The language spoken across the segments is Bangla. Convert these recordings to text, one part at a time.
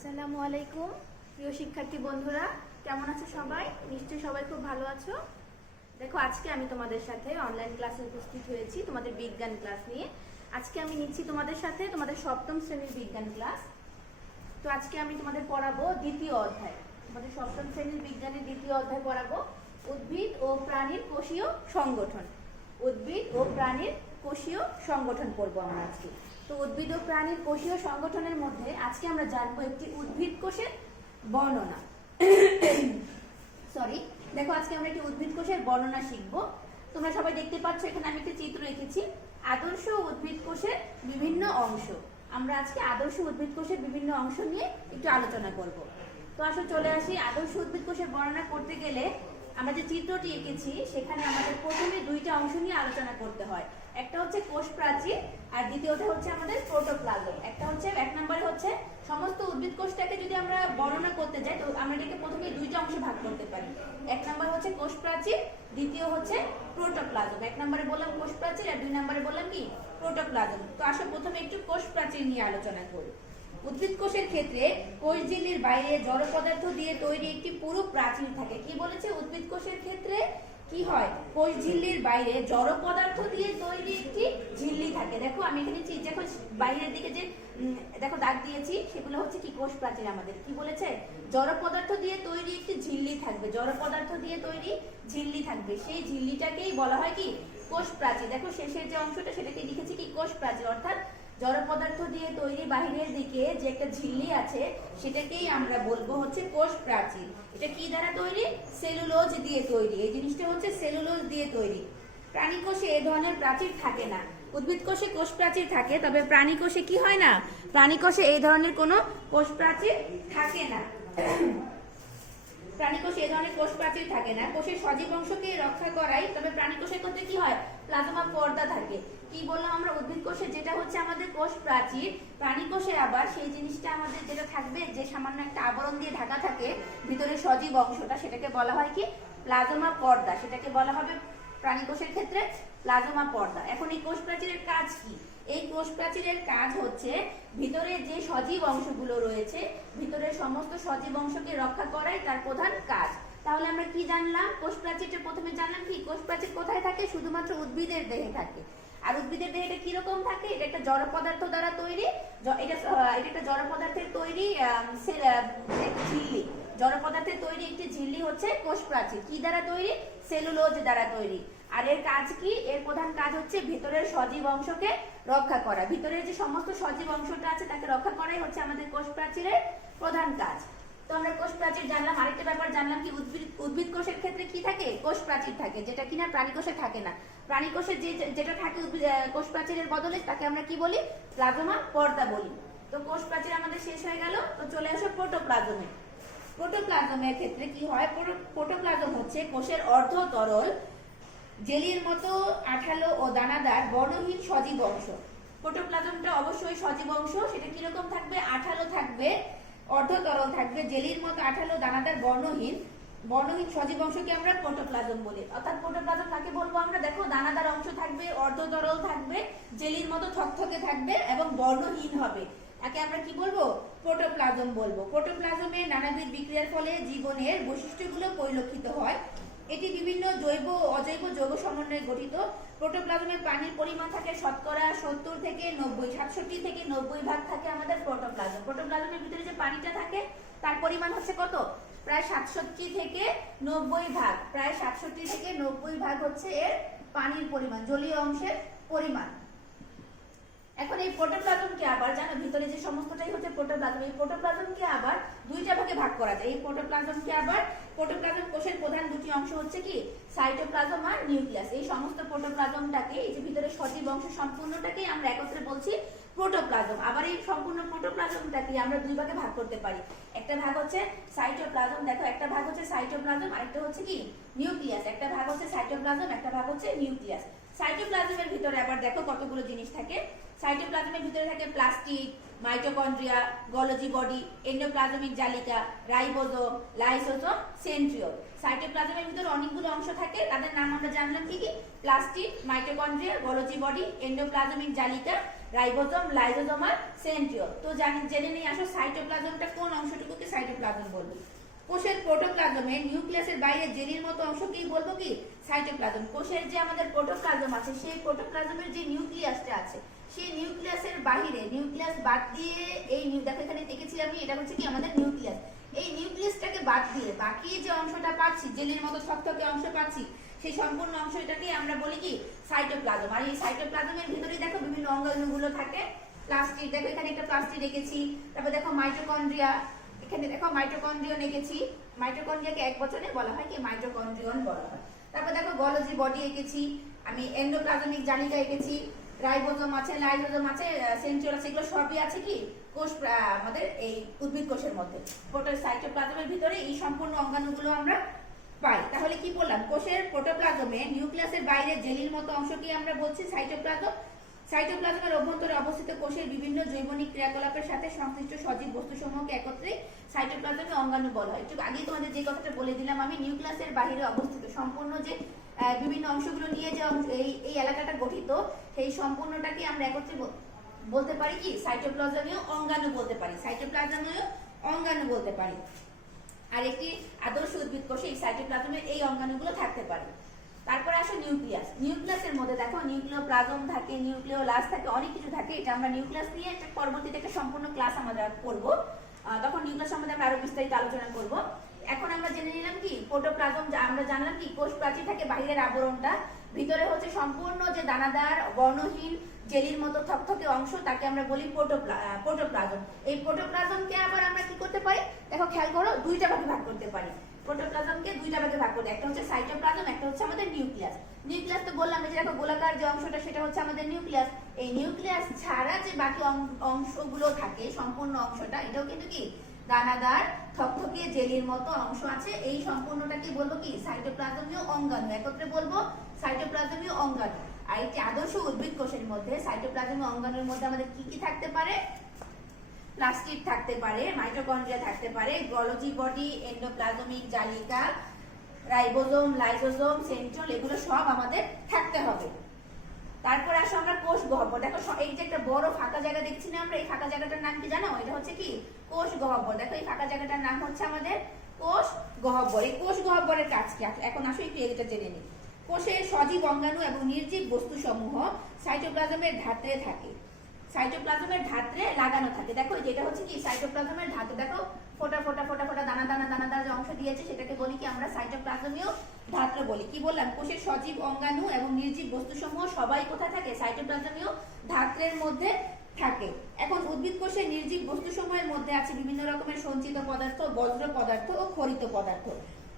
আসসালামু আলাইকুম প্রিয় শিক্ষার্থী বন্ধুরা, কেমন আছো সবাই? নিশ্চয়ই সবাই খুব ভালো আছো। দেখো, আজকে আমি তোমাদের সাথে অনলাইন ক্লাসে উপস্থিত হয়েছি তোমাদের বিজ্ঞান ক্লাস নিয়ে। আজকে আমি নিচ্ছি তোমাদের সাথে তোমাদের সপ্তম শ্রেণীর বিজ্ঞান ক্লাস। তো আজকে আমি তোমাদের পড়াবো দ্বিতীয় অধ্যায়, তোমাদের সপ্তম শ্রেণীর বিজ্ঞানের দ্বিতীয় অধ্যায় পড়াবো উদ্ভিদ ও প্রাণীর কোষীয় সংগঠন। উদ্ভিদ ও প্রাণীর কোষীয় সংগঠন পড়বো আমরা আজকে। তো উদ্ভিদ ও প্রাণীর কোষীয় সংগঠনের মধ্যে আজকে আমরা জানবো একটি উদ্ভিদ কোষের বর্ণনা। দেখো, আজকে আমরা একটি উদ্ভিদ কোষের বর্ণনা শিখবো। তোমরা সবাই দেখতে পাচ্ছ, এখানে আমি একটা চিত্র রেখেছি আদর্শ উদ্ভিদ কোষের বিভিন্ন অংশ। আমরা আজকে আদর্শ উদ্ভিদ কোষের বিভিন্ন অংশ নিয়ে একটু আলোচনা করব। তো আসলে চলে আসি, আদর্শ উদ্ভিদ কোষের বর্ণনা করতে গেলে আমরা যে চিত্রটি এঁকেছি সেখানে আমাদের প্রথমে দুইটা অংশ নিয়ে আলোচনা করতে হয়। একটা হচ্ছে কোষ প্রাচীর আর দ্বিতীয়টা হচ্ছে আমাদের প্রোটোপ্লাজম। এক নম্বরে হচ্ছে সমস্ত উদ্ভিদ কোষটাকে যদি আমরা বর্ণনা করতে যাই তো আমরা এটাকে প্রথমে দুইটা অংশে ভাগ করতে পারি। এক নম্বর হচ্ছে কোষ প্রাচীর, দ্বিতীয় হচ্ছে প্রোটোপ্লাজম। এক নম্বরে বললাম কোষ প্রাচীর আর দুই নম্বরে বললাম কি প্রোটোপ্লাজম। তো আসলে প্রথমে একটু কোষ প্রাচীর নিয়ে আলোচনা করি। উদ্ভিদ কোষের ক্ষেত্রে কোষ ঝিল্লির বাইরে জড় পদার্থ দিয়ে তৈরি একটি পুরু প্রাচীর থাকে। কি বলেছে? উদ্ভিদ কোষের ক্ষেত্রে কি হয়? কোষ ঝিল্লির বাইরে জড় পদার্থ দিয়ে তৈরি একটি ঝিল্লি থাকে। দেখো, আমি এখানে দেখো বাইরের দিকে যে দেখো দাগ দিয়েছি সেগুলো হচ্ছে কি কোষ প্রাচীর। আমাদের কি বলেছে? জড় পদার্থ দিয়ে তৈরি একটি ঝিল্লি থাকবে। জড় পদার্থ দিয়ে তৈরি ঝিল্লি থাকবে, সেই ঝিল্লিটাকেই বলা হয় কি কোষ প্রাচীর। দেখো শেষের যে অংশটা সেটাকে লিখেছি কি কোষ প্রাচীর, অর্থাৎ জড় পদার্থ দিয়ে তৈরি বাহিরের দিকে যে একটা ঝিল্লি আছে সেটাকেই আমরা বলবো হচ্ছে কোষ প্রাচীর। এটা কি দ্বারা তৈরি? সেলুলোজ দিয়ে তৈরি। এই জিনিসটা হচ্ছে সেলুলোজ দিয়ে তৈরি। প্রাণী কোষে এই ধরনের প্রাচীর থাকে না। উদ্ভিদ কোষে কোষ প্রাচীর থাকে, তবে প্রাণী কোষে কি হয় না? প্রাণী কোষে এই ধরনের কোনো কোষ প্রাচীর থাকে না। প্রাণী কোষে এই ধরনের কোষ প্রাচীর থাকে না। কোষের সজীব অংশকে রক্ষা করাই, তবে প্রাণী কোষের ক্ষেত্রে কি হয়? প্লাজমা পর্দা থাকে। কি বললাম আমরা? উদ্ভিদ কোষে যেটা হচ্ছে আমাদের কোষ প্রাচীর, প্রাণী কোষে আবার সেই জিনিসটা আমাদের যেটা থাকবে, যে সামান্য একটা আবরণ দিয়ে ঢাকা থাকে ভিতরে সজীব অংশটা, সেটাকে বলা হয় কি প্লাজমা পর্দা। সেটাকে বলা হবে প্রাণী কোষের ক্ষেত্রে প্লাজমা পর্দা। এখন এই কোষ প্রাচীরের কাজ কি? এই কোষ প্রাচীরের কাজ হচ্ছে ভিতরে যে সজীব অংশগুলো রয়েছে, ভিতরের সমস্ত সজীব অংশকে রক্ষা করাই তার প্রধান কাজ। তাহলে আমরা কি জানলাম? কোষ প্রাচীরটা প্রথমে জানলাম কি কোষ প্রাচীর কোথায় থাকে? শুধুমাত্র উদ্ভিদের দেহে থাকে। আর উদ্ভিদের দেহে এটা কিরকম থাকে? এটা একটা জড় পদার্থ দ্বারা তৈরি। এটা একটা জড় পদার্থের তৈরি ঝিল্লি। জড় পদার্থের তৈরি একটি ঝিল্লি হচ্ছে কোষ প্রাচীর। কি দ্বারা তৈরি? সেলুলোজ দ্বারা তৈরি। আর এর কাজ কি? এর প্রধান কাজ হচ্ছে ভিতরের সজীব অংশকে রক্ষা করা। ভিতরের যে সমস্ত সজীব অংশটা আছে তাকে রক্ষা করাই হচ্ছে আমাদের কোষ প্রাচীরের প্রধান কাজ। তো আমরা কোষ প্রাচীর জানলাম। আরেকটা ব্যাপার জানলাম কি উদ্ভিদ কোষের ক্ষেত্রে কি থাকে? কোষ প্রাচীর থাকে, যেটা কিনা প্রাণী কোষে থাকে না। প্রাণী কোষে যেটা থাকে কোষ প্রাচীরের বদলে তাকে আমরা কি বলি? প্লাজমা পর্দা বলি। তো কোষ প্রাচীর আমাদের শেষ হয়ে গেল। তো চলে আসো প্রোটোপ্লাজমে। প্রোটোপ্লাজমের ক্ষেত্রে কি হয়? প্রোটোপ্লাজম হচ্ছে কোষের অর্ধ তরল জেলির মতো আঠালো ও দানাদার বর্ণহীন সজীব অংশ। প্রোটোপ্লাজমটা অবশ্যই সজীব অংশ। সেটা কিরকম থাকবে? আঠালো থাকবে, অর্ধ তরল থাকবে, জেলির মতো আঠালো দানাদার বর্ণহীন সজীব অংশকে আমরা প্রোটোপ্লাজম বলি। অর্থাৎ প্রোটোপ্লাজম কাকে বলবো আমরা? দেখো, দানাদার অংশ থাকবে, অর্ধ তরল থাকবে, জেলির মতো থকথকে থাকবে এবং বর্ণহীন হবে। তাকে আমরা কি বলবো? প্রোটোপ্লাজম বলবো। প্রোটোপ্লাজমে নানাবিধ বিক্রিয়ার ফলে জীবনের বৈশিষ্ট্যগুলো পরিলক্ষিত হয়। এটি বিভিন্ন জৈব ও অজৈব যৌগ সমন্বয়ে গঠিত। প্রোটোপ্লাজমে পানির পরিমাণ থাকে শতকরা 70 থেকে 90, 67 থেকে 90 ভাগ থাকে আমাদের প্রোটোপ্লাজম। প্রোটোপ্লাজমের ভিতরে যে পানিটা থাকে তার পরিমাণ হচ্ছে কত? প্রায় 67 থেকে 90 ভাগ। প্রায় 67 থেকে 90 ভাগ হচ্ছে এর পানির পরিমাণ, জলীয় অংশের পরিমাণ। এখন এই প্রোটোপ্লাজমকে আবার জানো, ভিতরে যে সমস্তটাই হচ্ছে প্রোটোপ্লাজম, এই প্রোটোপ্লাজমকে আবার দুইটা ভাগে ভাগ করা যায়। এই প্রোটোপ্লাজম কোষের প্রধান দুটি অংশ হচ্ছে কি সাইটোপ্লাজম আর নিউক্লিয়াস। এই সমস্ত প্রোটোপ্লাজমটাকে, এই যে ভিতরে সজীব অংশ সম্পূর্ণটাকেই আমরা একত্রে বলছি প্রোটোপ্লাজম। আবার এই সম্পূর্ণ প্রোটোপ্লাজমটাকে আমরা দুই ভাগে ভাগ করতে পারি। একটা ভাগ হচ্ছে সাইটোপ্লাজম, দেখো একটা ভাগ হচ্ছে সাইটোপ্লাজম, আরেকটা হচ্ছে কি নিউক্লিয়াস। একটা ভাগ হচ্ছে সাইটোপ্লাজম, একটা ভাগ হচ্ছে নিউক্লিয়াস। সাইটোপ্লাজমের ভিতরে আবার দেখো কতগুলো জিনিস থাকে। সাইটোপ্লাজমের ভিতরে থাকে plastid, mitochondria, Golgi body, endoplasmic জালিকা, রাইবোজোম, লাইসোজোম, সেন্ট্রিওল। সাইটোপ্লাজমের ভিতরে অনেকগুলো অংশ থাকে, তাদের নাম আমরা জানলাম কি কি? Plastid, mitochondria, Golgi body, endoplasmic জালিকা, রাইবোজোম, লাইসোজোম আর সেন্ট্রিওল। তো জেনে নিয়ে আসো সাইটোপ্লাজমটা কোন অংশটুকুকে সাইটোপ্লাজম বলবো। কোষের প্রোটোপ্লাজমে নিউক্লিয়াসের বাইরে জেলির মতো অংশকেই বলবো কি সাইটোপ্লাজম। কোষের যে আমাদের প্রোটোপ্লাজম আছে সেই প্রোটোপ্লাজমের যে নিউক্লিয়াসটা আছে সেই নিউক্লিয়াসের বাহিরে, নিউক্লিয়াস বাদ দিয়ে এই দেখো এখানে দেখেছি আমি, এটা হচ্ছে কি আমাদের নিউক্লিয়াস। এই নিউক্লিয়াসটাকে বাদ দিয়ে বাকি যে অংশটা পাচ্ছি, জেলির মতো থকথকে অংশ পাচ্ছি, সেই সম্পূর্ণ অংশটাকে আমরা বলি কি সাইটোপ্লাজম। আর এই সাইটোপ্লাজমের ভিতরে দেখো বিভিন্ন অঙ্গাণুগুলো থাকে। প্লাস্টিড, দেখো এখানে একটা প্লাস্টিড রেখেছি। তারপর দেখো মাইটোকন্ড্রিয়া, এখানে দেখো মাইটোকন্ড্রিয়ন এঁকেছি। মাইটোকন্ড্রিয়াকে এক বচনে বলা হয় কি মাইটোকন্ড্রিয়ন বলা হয়। তারপর দেখো গলজি বডি এঁকেছি আমি, এন্ডোপ্লাজমিক জালিকা এঁকেছি, রাইবোজোম আছে, লাইসোজোম আছে, সেন্ট্রিওল আছে, এগুলো সবই আছে কি কোষ আমাদের এই উদ্ভিদ কোষের মধ্যে। সাইটোপ্লাজমের ভিতরে এই সম্পূর্ণ অঙ্গাণুগুলো আমরা পাই। তাহলে কি বললাম, কোষের প্রোটোপ্লাজমে নিউক্লিয়াসের বাইরে জেলির মতো অংশকে আমরা বলছি সাইটোপ্লাজম। সাইটোপ্লাজমের অভ্যন্তরে অবস্থিত কোষের বিভিন্ন জৈবনিক ক্রিয়াকলাপের সাথে সংশ্লিষ্ট সজীব বস্তুসমূহকে একত্রে সাইটোপ্লাজমে অঙ্গাণু বলা হয়। একটু আগে তোমাদের যে কথাটা বলে দিলাম আমি, নিউক্লিয়াসের বাইরে অবস্থিত সম্পূর্ণ যে বিভিন্ন অংশগুলো নিয়ে যে এই এলাকাটা গঠিত, সেই সম্পূর্ণটাকে আমরা একত্রে বলতে পারি কি সাইটোপ্লাজমীয় অঙ্গাণু বলতে পারি, সাইটোপ্লাজমীয় অঙ্গাণু বলতে পারি। আর একটি আদর্শ উদ্ভিদ কোষে এই সাইটোপ্লাজমের এই অঙ্গাণুগুলো থাকতে পারে। তারপরে আসো নিউক্লিয়াস। নিউক্লিয়াসের মধ্যে দেখো নিউক্লিওপ্লাজম থাকে, নিউক্লিওলাস থাকে, অনেক কিছু থাকে। এটা আমরা নিউক্লিয়াস নিয়ে একটা পরবর্তীতে একটা সম্পূর্ণ ক্লাস আমরা করব, তখন নিউক্লিয়াস সম্বন্ধে আমরা আরো বিস্তারিত আলোচনা করব। এখন আমরা জেনে নিলাম কি প্রোটোপ্লাজম, আমরা জানলাম কি কোষ প্রাচীর থাকে বাহিরের আবরণটা, ভিতরে হচ্ছে সম্পূর্ণ যে দানাদার বর্ণহীন জেলির মতো থকথকে অংশ, তাকে আমরা বলি প্রোটোপ্লাজম। এই প্রোটোপ্লাজমকে আবার আমরা কি করতে পারি, দেখো খেয়াল করো, দুইটা ভাগে ভাগ করতে পারি। প্রোটোপ্লাজমকে দুইটা ভাগে ভাগ করতে, একটা হচ্ছে সাইটোপ্লাজম, একটা হচ্ছে আমাদের নিউক্লিয়াস। নিউক্লিয়াস তো বললাম যে দেখো গোলাকার যে অংশটা সেটা হচ্ছে আমাদের নিউক্লিয়াস। এই নিউক্লিয়াস ছাড়া যে বাকি অংশগুলো থাকে, সম্পূর্ণ অংশটা, এটাও কিন্তু কি দানাদার থকথকে জেলির মতো অংশ আছে। এই সম্পূর্ণটাকে বলবো কি সাইটোপ্লাজমীয় অঙ্গাণু, একত্রে বলবো সাইটোপ্লাজমীয় অঙ্গাণু। আর একটি আদর্শ উদ্ভিদ কোষের মধ্যে সাইটোপ্লাজমীয় অঙ্গাণুর মধ্যে আমাদের কি কি থাকতে পারে, প্লাস্টিড থাকতে পারে, মাইটোকন্ড্রিয়া থাকতে পারে, গলজি বডি, এন্ডোপ্লাজমিক জালিকা, রাইবোজোম, লাইসোজোম, সেন্ট্রিওল, এগুলো সব আমাদের থাকতে হবে। তারপর আসো আমরা কোষ গহ্বর। দেখো এই যে একটা বড় ফাঁকা জায়গা দেখছি না আমরা, এই ফাঁকা জায়গাটার নাম কি জানো, এটা হচ্ছে কি কোষ গহ্বর। দেখো এই ফাঁকা জায়গাটার নাম হচ্ছে আমাদের কোষ গহ্বর। এই কোষ গহ্বরের কাজ কি, এখন আসো একটু এটা জেনে নিই। কোষের সজীব অঙ্গাণু এবং নির্জীব বস্তু সমূহ সাইটোপ্লাজমের ধাত্রে থাকে, সাইটোপ্লাজমের ধাত্রে লাগানো থাকে। দেখো যেটা হচ্ছে কি সাইটোপ্লাজমের ধাত্র, দেখো ফোটা ফোটা ফোটা ফোটা দানা দানা দানাদার যে অংশ দিয়েছে সেটাকে বলি কি আমরা সাইটোপ্লাজমীয় ধাত্র বলি। কি বললাম, কোষের সজীব অঙ্গাণু এবং নির্জীব বস্তুসমূহ সবাই কোথায় থাকে, সাইটোপ্লাজমীয় ধাত্রের মধ্যে থাকে। এখন উদ্ভিদ কোষের নির্জীব বস্তুসমূহের মধ্যে আছে বিভিন্ন রকমের সঞ্চিত পদার্থ, বজ্র পদার্থ ও খরিত পদার্থ।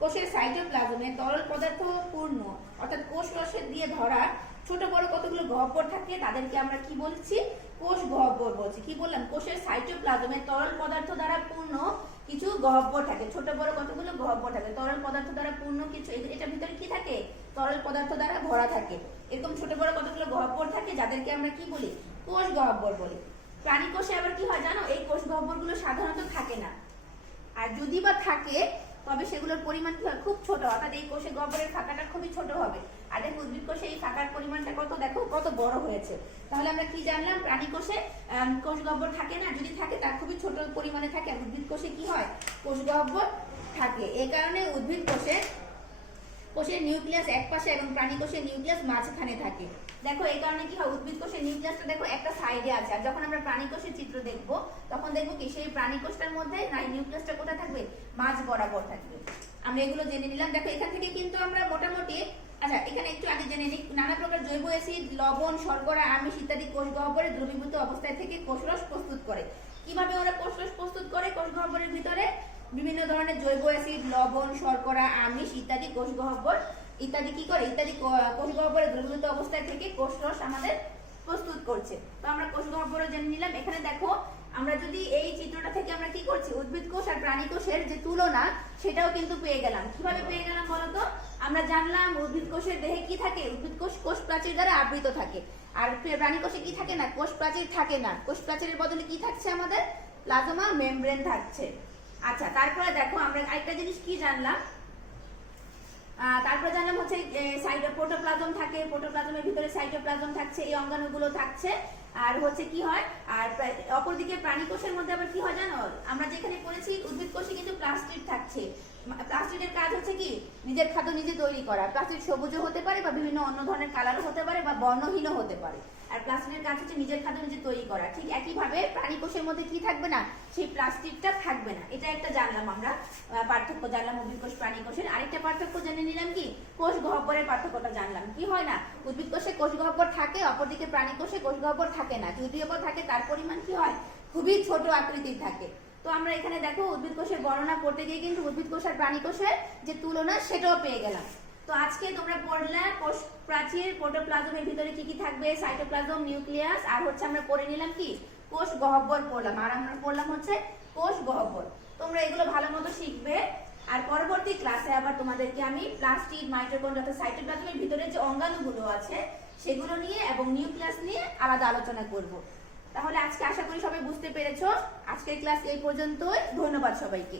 কোষের সাইটোপ্লাজমে তরল পদার্থ পূর্ণ, অর্থাৎ কোষ রসের দিয়ে ধরা ছোট বড় কতগুলো গহ্বর থাকে, তাদেরকে আমরা কি বলছি, কোষ গহ্বর বলছি। কি বললাম, কোষের সাইটোপ্লাজমে তরল পদার্থ দ্বারা পূর্ণ কিছু গহ্বর থাকে, ছোট বড় কতগুলো গহ্বর থাকে, তরল পদার্থ দ্বারা পূর্ণ কিছু, এটার ভিতরে কি থাকে, তরল পদার্থ দ্বারা ভরা থাকে। এরকম ছোট বড় কতগুলো গহ্বর থাকে, যাদেরকে আমরা কি বলি, কোষ গহ্বর বলি। প্রাণী কোষে আবার কি হয় জানো, এই কোষ গহ্বরগুলো সাধারণত থাকে না, আর যদি বা থাকে তবে সেগুলোর পরিমাণ কি হয়, খুব ছোট, অর্থাৎ এই কোষে গহ্বরের ফাঁকাটা খুবই ছোট হবে। আর দেখো উদ্ভিদ কোষে এই ফাঁকার পরিমাণটা কত, দেখো কত বড় হয়েছে। তাহলে আমরা কি জানলাম, প্রাণী কোষে কোষ গহ্বর থাকে না, যদি থাকে তা খুবই ছোট পরিমাণে থাকে। আর উদ্ভিদ কোষে কি হয়, কোষ গহ্বর থাকে। এই কারণে উদ্ভিদ কোষের নিউক্লিয়াস এক পাশে এবং প্রাণী কোষের নিউক্লিয়াস মাঝখানে থাকে। দেখো এই কারণে কি হয়, উদ্ভিদ কোষের নিউক্লিয়াসটা দেখো একটা সাইডে আছে, আর যখন আমরা প্রাণী কোষের চিত্র দেখবো তখন দেখবো কি সেই প্রাণী কোষটার মধ্যে নিউক্লিয়াসটা কোথায় থাকবে, মাঝ বরাবর থাকবে। আমরা এগুলো জেনে নিলাম। দেখো এখান থেকে কিন্তু আমরা মোটামুটি, আচ্ছা এখানে একটু আগে জেনে নিই, নানা প্রকার জৈব অ্যাসিড, লবণ, শর্করা, আমিষ ইত্যাদি কোষ গহ্বরে দ্রবীভূত অবস্থায় থেকে কোষরস প্রস্তুত করে। কিভাবে ওরা কোষরস প্রস্তুত করে, কোষ গহ্বরের ভিতরে বিভিন্ন ধরনের জৈব অ্যাসিড, লবণ, শর্করা, আমিষ ইত্যাদি কোষ গহ্বর ইত্যাদি কি করে, ইত্যাদি কোষ গহ্বরে দ্রবীভূত অবস্থায় থেকে কোষরস আমাদের প্রস্তুত করছে। তো আমরা কোষ গহ্বরে জেনে নিলাম। এখানে দেখো আমরা যদি এই চিত্রটা থেকে আমরা কি করছি, উদ্ভিদ কোষ আর প্রাণী কোষের যে তুলনা সেটাও কিন্তু পেয়ে গেলাম। কিভাবে পেয়ে গেলাম বলতো, আমরা জানলাম উদ্ভিদ কোষের দেহে কি থাকে, উদ্ভিদ কোষ কোষ প্রাচীর দ্বারা আবৃত থাকে, আর প্রাণী কোষে কি থাকে না, কোষ প্রাচীর থাকে না। কোষ প্রাচীরের বদলে কি থাকছে, আমাদের প্লাজমা মেমব্রেন থাকছে। আচ্ছা তারপরে দেখো আমরা আরেকটা জিনিস কি জানলাম, তারপরে জানলাম হচ্ছে প্রোটোপ্লাজম থাকে, প্রোটোপ্লাজমের ভিতরে সাইটোপ্লাজম থাকছে, এই অঙ্গাণুগুলো থাকছে। আর হচ্ছে কি হয়, আর অপরদিকে প্রাণী কোষের মধ্যে আবার কি হয় জানো, আমরা যেখানে পড়েছি উদ্ভিদ কোষে কিন্তু প্লাস্টিড থাকছে। প্লাস্টিডের কাজ হচ্ছে কি নিজের খাদ্য নিজে তৈরি করা। প্লাস্টিড সবুজও হতে পারে বা বিভিন্ন অন্য ধরনের কালারও হতে পারে বা বর্ণহীনও হতে পারে। আর প্লাস্টিডের কাজ হচ্ছে নিজের খাদ্য নিজে তৈরি করা। ঠিক একইভাবে প্রাণী কোষের মধ্যে কি থাকবে না, সেই প্লাস্টিকটা থাকবে না। এটা একটা জানলাম আমরা, পার্থক্য জানলাম উদ্ভিদ কোষ প্রাণী কোষের। আরেকটা পার্থক্য জেনে নিলাম কি, কোষ গহ্বরের পার্থক্যটা জানলাম। কি হয় না, উদ্ভিদ কোষে কোষ গহ্বর থাকে, অপরদিকে প্রাণী কোষে কোষ গহ্বর থাকে না। যদিও থাকে তার পরিমাণ কি হয়, খুবই ছোট আকৃতির থাকে। তো আমরা এখানে দেখো উদ্ভিদ কোষের বর্ণনা করতে গিয়ে কিন্তু উদ্ভিদ কোষ আর প্রাণী কোষের যে তুলনা সেটাও পেয়ে গেলাম। তো আজকে তোমরা পড়লে কোষ প্রাচীর, প্রোটোপ্লাজমের ভিতরে কি কি থাকবে, সাইটোপ্লাজম, নিউক্লিয়াস, আর হচ্ছে আমরা পড়ে নিলাম কি কোষ গহ্বর পড়লাম, আর আমরা পড়লাম হচ্ছে কোষ গহ্বর। তোমরা এগুলো ভালো মতো শিখবে। আর পরবর্তী ক্লাসে আবার তোমাদেরকে আমি প্লাস্টিড, মাইটোকন্ড্রিয়া অর্থাৎ সাইটোপ্লাজমের ভিতরে যে অঙ্গাণুগুলো আছে সেগুলো নিয়ে এবং নিউক্লিয়াস নিয়ে আলাদা আলোচনা করব। তাহলে আজকে আশা করি সবাই বুঝতে পেরেছো। আজকের ক্লাস এই পর্যন্তই। ধন্যবাদ সবাইকে।